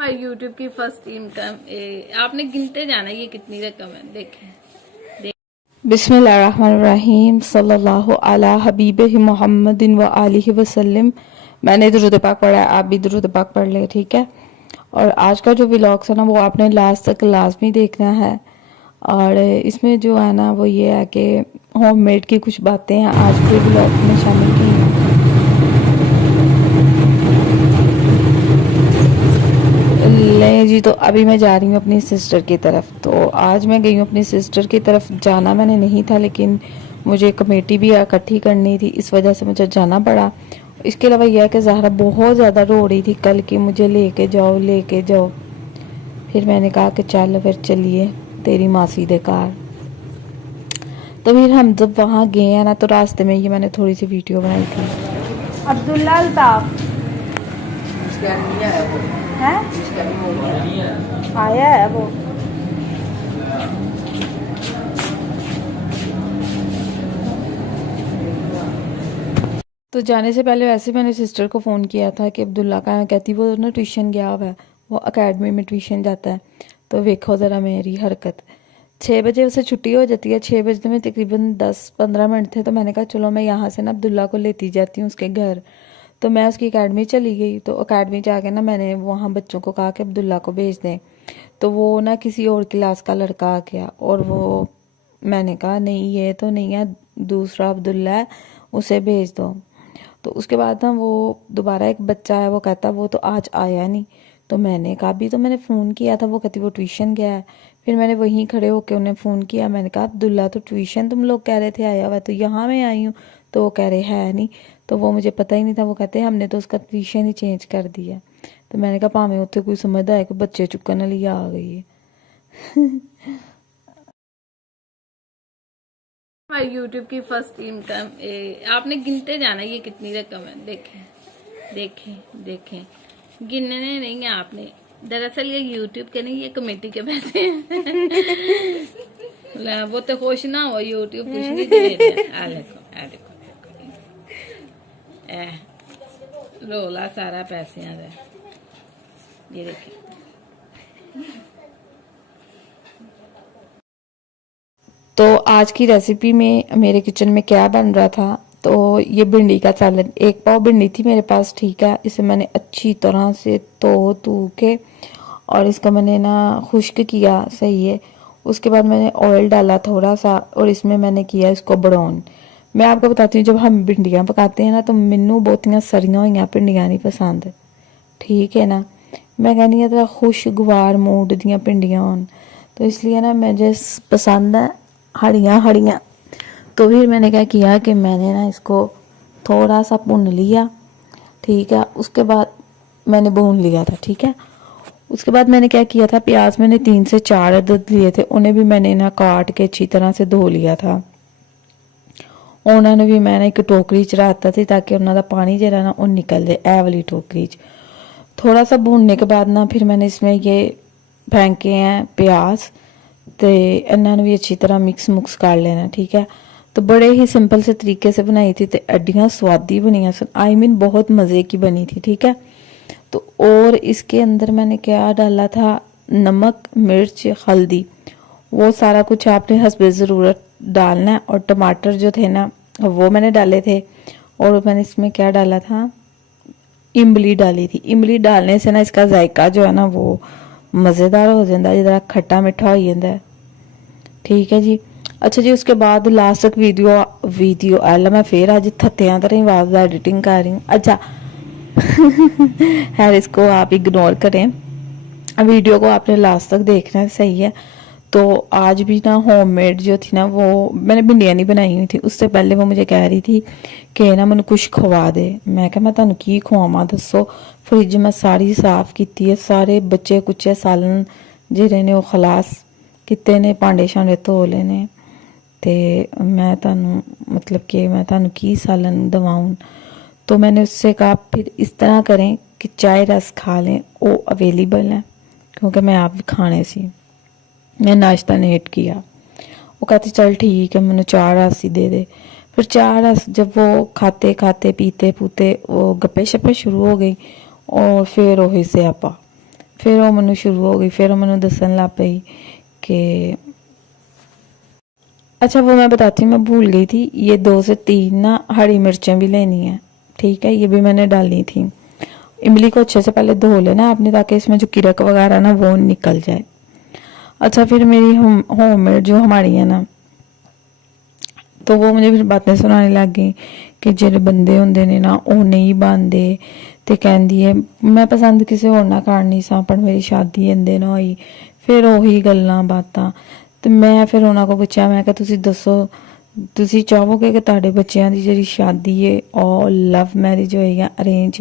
हमारी यूट्यूब की first income आपने गिनते जाना ये कितनी रकम है। देखें बिस्मिल्लाहिर्रहमानिर्रहीम सल्लल्लाहु अला हबीब मोहम्मदिन व आलिहि वसल्लम। मैंने दुरूद पाक पढ़ा है, आप भी दुरूद पाक पढ़ ले, ठीक है। और आज का जो व्लॉग्स है ना वो आपने लास्ट तक लाजमी देखना है। और इसमें जो है ना वो ये है कि होममेड की कुछ बातें हैं आज के व्लॉग में शामिल की हैं। ले जी, तो अभी मैं जा रही हूँ अपनी सिस्टर की तरफ। तो आज मैं गई हूँ अपनी सिस्टर की तरफ। जाना मैंने नहीं था, लेकिन मुझे कमेटी भी इकट्ठी करनी थी, इस वजह से मुझे जाना पड़ा। इसके अलावा यह है कि ज़हरा बहुत ज़्यादा रो रही थी कल की, मुझे लेके जाओ लेके जाओ। फिर मैंने कहा कि चल फिर चलिए तेरी मासी दे कार। तो फिर हम जब वहाँ गए हैं ना तो रास्ते में ये मैंने थोड़ी सी वीडियो बनाई थी। अब्दुल्ला अल्ताफ है, आया है वो। तो जाने से पहले वैसे मैंने सिस्टर को फ़ोन किया था कि अब्दुल्ला का है, कहती वो ना ट्यूशन गया हुआ है, वो अकेडमी में ट्यूशन जाता है। तो देखो ज़रा मेरी हरकत, 6 बजे उसे छुट्टी हो जाती है, 6 बजने में तकरीबन 10-15 मिनट थे। तो मैंने कहा चलो मैं यहाँ से ना अब्दुल्ला को लेती जाती हूँ उसके घर। तो मैं उसकी अकेडमी चली गई। तो अकेडमी जाके ना मैंने वहाँ बच्चों को कहा कि अब्दुल्ला को भेज दें। तो वो ना किसी और क्लास का लड़का आ गया, और वो मैंने कहा नहीं ये तो नहीं है, दूसरा अब्दुल्ला है, उसे भेज दो। तो उसके बाद ना वो दोबारा एक बच्चा है, वो कहता वो तो आज आया नहीं। तो मैंने कहा भी तो मैंने फ़ोन किया था, वो कहती वो ट्यूशन गया है। फिर मैंने वहीं खड़े होकर उन्हें फ़ोन किया, मैंने कहा अब्दुल्ला तो ट्यूशन तुम लोग कह रहे थे आया हुआ है, तो यहाँ मैं आई हूँ। तो वो कह रहे है नहीं। तो वो मुझे पता ही नहीं था, वो कहते हमने तो उसका ट्यूशन ही चेंज कर दिया। तो मैंने कहा भावें उत्थे कोई समझदा है कि बच्चे चुकने वाली आ गई है। हमारी यूट्यूब की फर्स्ट इनकम आपने गिनते जाना ये कितनी रकम है। देखें देखें देखें, गिनने नहीं है आपने। दरअसल ये यूट्यूब के नहीं, ये कमेटी के पैसे हैं। वो तो खुश ना हो, यूट्यूब कुछ नहीं दे रहा। देखो रोला सारा पैसे आ रहा, ये देखिए। तो आज की रेसिपी में मेरे किचन में क्या बन रहा था, तो ये भिंडी का सालन। 1 पाव भिंडी थी मेरे पास, ठीक है। इसे मैंने अच्छी तरह से धो के और इसका मैंने ना खुश्क किया, सही है। उसके बाद मैंने ऑयल डाला थोड़ा सा, और इसमें मैंने किया इसको ब्राउन। मैं आपको बताती हूँ, जब हम भिंडियाँ पकाते हैं ना तो मैनू बहुतियाँ सड़ियाँ हुई भिंडियाँ नहीं पसंद, ठीक है ना। मैं कहनी है खुशगवार मूड दियाँ भिंडियाँ होन, तो इसलिए ना मुझे पसंद है हरियाँ हरियाँ। तो फिर मैंने क्या किया कि मैंने ना इसको थोड़ा सा भून लिया, ठीक है। उसके बाद मैंने भून लिया था, ठीक है। उसके बाद मैंने क्या किया था, प्याज मैंने 3 से 4 अदद लिए थे, उन्हें भी मैंने ना काट के अच्छी तरह से धो लिया था। उन्होंने भी मैंने एक टोकरी च रखता थी ताकि उन्होंने पानी जरा ना वो निकल जाए, ए वाली टोकरी च। थोड़ा सा भूनने के बाद ना फिर मैंने इसमें ये फेंके हैं प्याज, तो इन्होंने भी अच्छी तरह मिक्स मुक्स कर लेना, ठीक है। तो बड़े ही सिंपल से तरीके से बनाई थी, तो एडियाँ स्वादी बनिया सन, आई मीन बहुत मज़े की बनी थी, ठीक है। तो और इसके अंदर मैंने क्या डाला था, नमक मिर्च हल्दी, वो सारा कुछ आपने हस्बे ज़रूरत डालना है। और टमाटर जो थे ना वो मैंने डाले थे। और मैंने इसमें क्या डाला था, इमली डाली थी। इमली डालने से ना इसका जायका जो है ना वो मज़ेदार हो जाता है, जरा खट्टा मिठा हो जाता है, ठीक है जी। अच्छा जी, उसके बाद लास्ट तक वीडियो वीडियो आला मैं फिर अज थत्तियां तरह आवाज़ एडिटिंग कर रही हूँ। अच्छा खैर इसको आप इग्नोर करें, वीडियो को आपने लास्ट तक देखना है, सही है। तो आज भी ना होममेड जो थी ना, वो मैंने भिंडियाँ नहीं बनाई हुई थी। उससे पहले वो मुझे कह रही थी कि ना मैंने कुछ खवा दे। मैं कहा मैं तुहानू की खवावां दसो। फ्रिज मैं सारी साफ की है, सारे बच्चे कुचे सालन जेह्ड़े ने वो खलास किते ने, भांडे शांडे धो लेने। तो मैं तुहानू मतलब कि मैं तुहानू की सालन दवाऊँ। तो मैंने उससे कहा फिर इस तरह करें कि चाय रस खा लें, वो अवेलेबल है, क्योंकि मैं आप खाने सी मैं नाश्ता लेट किया। वो कहती चल ठीक है, मैंने 4 रस ही दे दे। फिर 4 रस जब वो खाते खाते पीते पूते वो गप्पे शप्पे शुरू हो गई, और फिर वही स्यापा। फिर वो मैनू शुरू हो गई, फिर वो मैनू दसन लग पई कि अच्छा वो मैं बताती हूँ, मैं भूल गई थी, ये 2 से 3 ना हरी मिर्चें भी लेनी है, ठीक है, ये भी मैंने डालनी थी। इमली को अच्छे से पहले धो लेना आपने, ताकि इसमें जो किरक वगैरह ना वो निकल जाए। अच्छा फिर मेरी होममेड जो हमारी है ना, तो वो मुझे फिर बातें सुनाने लग गई कि ਜਿਹੜੇ ਬੰਦੇ ਹੁੰਦੇ ਨੇ ਨਾ ਉਹ ਨਹੀਂ ਬਣਦੇ, ਤੇ ਕਹਿੰਦੀ ਹੈ ਮੈਂ ਪਸੰਦ ਕਿਸੇ ਹੋਰ ਨਾਲ ਕਰਨੀ ਸਾਂ ਪਰ ਮੇਰੀ ਸ਼ਾਦੀ ਇੰਦੇ ਨਾ ਹੋਈ। ਫਿਰ ਉਹੀ ਗੱਲਾਂ ਬਾਤਾਂ, ਤੇ ਮੈਂ ਫਿਰ ਉਹਨਾਂ ਕੋਲ ਪੁੱਛਿਆ, ਮੈਂ ਕਿਹਾ ਤੁਸੀਂ ਦੱਸੋ ਤੁਸੀਂ ਚਾਹੋਗੇ ਕਿ ਤੁਹਾਡੇ ਬੱਚਿਆਂ ਦੀ ਜਿਹੜੀ ਸ਼ਾਦੀ ਹੈ ਉਹ ਲਵ ਮੈਰਿਜ ਹੋਏ ਜਾਂ ਅਰੇਂਜ?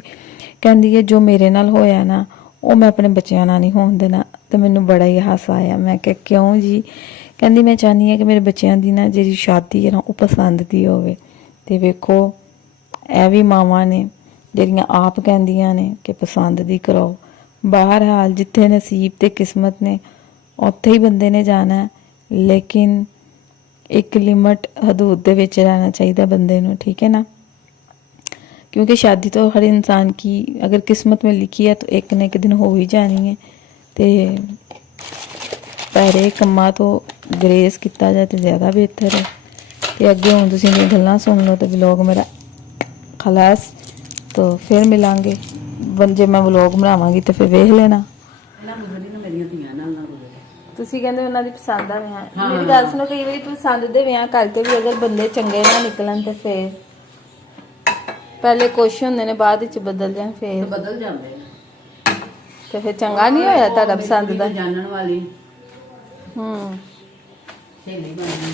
ਕਹਿੰਦੀ ਹੈ ਜੋ ਮੇਰੇ ਨਾਲ ਹੋਇਆ ਨਾ ਉਹ ਮੈਂ ਆਪਣੇ ਬੱਚਿਆਂ ਨਾਲ ਨਹੀਂ ਹੋਣ ਦੇਣਾ। ਤੇ ਮੈਨੂੰ ਬੜਾ ਹੀ ਹਾਸਾ ਆਇਆ। ਮੈਂ ਕਿਹਾ ਕਿਉਂ ਜੀ? ਕਹਿੰਦੀ ਮੈਂ ਚਾਹੁੰਦੀ ਹਾਂ ਕਿ ਮੇਰੇ ਬੱਚਿਆਂ ਦੀ ਨਾ ਜਿਹੜੀ ਸ਼ਾਦੀ ਹੈ ਨਾ ਉਹ ਪਸੰਦ ਦੀ ਹੋਵੇ। ਤੇ ਵੇਖੋ ਇਹ ਵੀ ਮਾਵਾਂ ਨੇ ਜਿਹੜੀਆਂ ਆਪ ਕਹਿੰਦੀਆਂ ਨੇ ਕਿ ਪਸੰਦ ਦੀ ਕਰਾਓ। ਬਹਰਹਾਲ ਜਿੱਥੇ ਨਸੀਬ ਤੇ ਕਿਸਮਤ ਨੇ ਉੱਥੇ ਹੀ ਬੰਦੇ ਨੇ ਜਾਣਾ, ਲੇਕਿਨ ਇੱਕ ਲਿਮਟ ਹਦੂਦ ਦੇ ਵਿੱਚ ਰਹਿਣਾ ਚਾਹੀਦਾ ਬੰਦੇ ਨੂੰ, ठीक है ना? क्योंकि शादी तो हर इंसान की अगर किस्मत में लिखी है तो एक न एक दिन हो ही जानी है। तो पैरे कम्मा तो ग्रेस किया जाए तो ज़्यादा बेहतर है। तो अगे हुण तुसीं मेरी गल्लां सुन लो तो व्लॉग मेरा खलास, तो फिर मिलांगे जे मैं व्लॉग बनावांगी तो फिर वेख लेना। ਤੁਸੀਂ ਕਹਿੰਦੇ ਉਹਨਾਂ ਦੀ ਪਸੰਦ ਆ ਵਿਆਹ, ਮੇਰੀ ਗੱਲ ਸੁਣੋ, ਕਈ ਵਾਰੀ ਪਸੰਦ ਦੇ ਵਿਆਹ ਕਰਕੇ ਵੀ ਅਗਰ ਬੰਦੇ ਚੰਗੇ ਨਾ ਨਿਕਲਣ ਤੇ ਫੇਰ ਪਹਿਲੇ ਕੁਛ ਹੁੰਦੇ ਨੇ ਬਾਅਦ ਵਿੱਚ ਬਦਲ ਜਾਣ, ਫੇਰ ਬਦਲ ਜਾਂਦੇ ਨੇ ਤੇ ਫੇਰ ਚੰਗਾ ਨਹੀਂ ਹੋਇਆ ਤੁਹਾਡਾ ਪਸੰਦ ਦਾ। ਜਾਣਨ ਵਾਲੀ ਸਹੇਲੀ ਬਣੀ,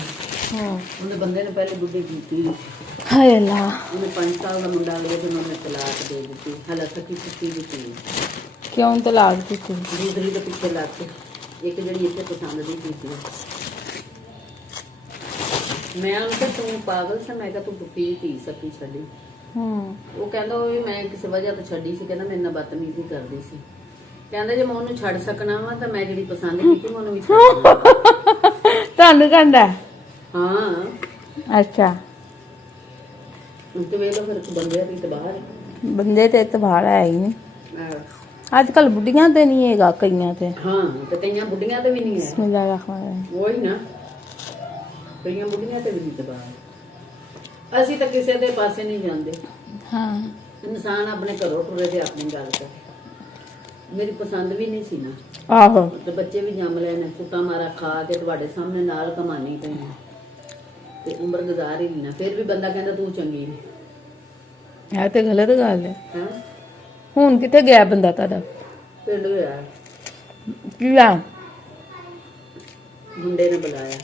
ਉਹਨੇ ਬੰਦੇ ਨੇ ਪਹਿਲੇ ਬੁੱਢੀ ਕੀਤੀ, ਹਾਏ ਅੱਲਾ, ਉਹਨੇ 5 ਸਾਲ ਦਾ ਮੁੰਡਾ ਲਿਆ ਤੇ ਉਹਨੇ ਤਲਾਕ ਦੇ ਦਿੱਤੀ। ਹਾਲਾ ਸੱਚੀ ਸੱਚੀ ਦਿੱਤੀ, ਕਿਉਂ ਤਲਾਕ ਦਿੱਤੀ? ਦੂਸਰੀ ਦੇ ਪਿੱਛੇ ਲੱਗ ਕੇ ਇੱਕ ਜਿਹੜੀ ਇੱਥੇ ਪਸੰਦ ਦੀ ਕੀਤੀ। ਮੈਂ ਉਹਨੂੰ ਕਿਹਾ ਤੂੰ ਪਾਗਲ ਸੀ, ਮੈਂ ਕਿਹਾ ਤੂੰ ਕੀ ਧੀ ਸਕੀ ਛੱਡੀ। ਉਹ ਕਹਿੰਦਾ ਉਹ ਵੀ ਮੈਂ ਕਿਸੇ ਵਜ੍ਹਾ ਤੋਂ ਛੱਡੀ ਸੀ, ਕਹਿੰਦਾ ਮੇਰੇ ਨਾਲ ਬਦਤਮੀਜ਼ੀ ਕਰਦੀ ਸੀ। ਕਹਿੰਦਾ ਜੇ ਮੈਂ ਉਹਨੂੰ ਛੱਡ ਸਕਣਾ ਵਾ ਤਾਂ ਮੈਂ ਜਿਹੜੀ ਪਸੰਦ ਕੀਤੀ ਮੈਂ ਉਹਨੂੰ ਵੀ ਛੱਡ ਤੁਹਾਨੂੰ ਕਹਿੰਦਾ? ਹਾਂ ਅੱਛਾ, ਤੇ ਵੇਖ ਲਓ ਫਿਰ ਬੰਦੇ ਦੀ ਤਬਾਰ ਬੰਦੇ ਤੇ ਇਤਬਾਰ ਹੈ ਹੀ ਨਹੀਂ ਅੱਜ ਕੱਲ, ਬੁੱਢੀਆਂ ਤੇ ਨਹੀਂ ਹੈਗਾ, ਕਈਆਂ ਤੇ। ਹਾਂ ਤੇ ਕਈਆਂ ਬੁੱਢੀਆਂ ਤੇ ਵੀ ਨਹੀਂ ਹੈ। ਬਿਸਮਿਲ੍ਲਾਹਿਰ ਰਹਿਮਾਨਿਰ ਰਹੀਮ। ਉਹੀ ਨਾ, ਕਈਆਂ ਬੁੱਢੀਆਂ ਤੇ ਵੀ ਨਹੀਂ ਤਬਾਰ। ਅਸੀਂ ਤਾਂ ਕਿਸੇ ਦੇ ਪਾਸੇ ਨਹੀਂ ਜਾਂਦੇ। ਹਾਂ, ਇਨਸਾਨ ਆਪਣੇ ਘਰੋਂ ਟੁਰੇ ਤੇ ਆਪਣੀ ਗੱਲ ਕਰ। ਮੇਰੀ ਪਸੰਦ ਵੀ ਨਹੀਂ ਸੀ ਨਾ, ਆਹੋ, ਤੇ ਬੱਚੇ ਵੀ ਜੰਮ ਲਏ ਨੇ, ਕੁੱਤਾ ਮਾਰਾ ਖਾ ਕੇ ਤੁਹਾਡੇ ਸਾਹਮਣੇ ਨਾਲ ਕਮਾਨੀ ਪਈ ਤੇ ਉਮਰ ਗੁਜ਼ਾਰ ਹੀ ਨਹੀਂ ਨਾ। ਫਿਰ ਵੀ ਬੰਦਾ ਕਹਿੰਦਾ ਤੂੰ ਚੰਗੀ ਨਹੀਂ। ਇਹ ਤੇ ਗਲਤ ਗੱਲ ਹੈ। ਹਾਂ ਹੁਣ ਕਿੱਥੇ ਗਿਆ ਬੰਦਾ ਤੁਹਾਡਾ? ਪਿੰਡ ਗਿਆ, ਕੀ ਆ? ਮੁੰਡੇ ਨੇ ਬੁਲਾਇਆ,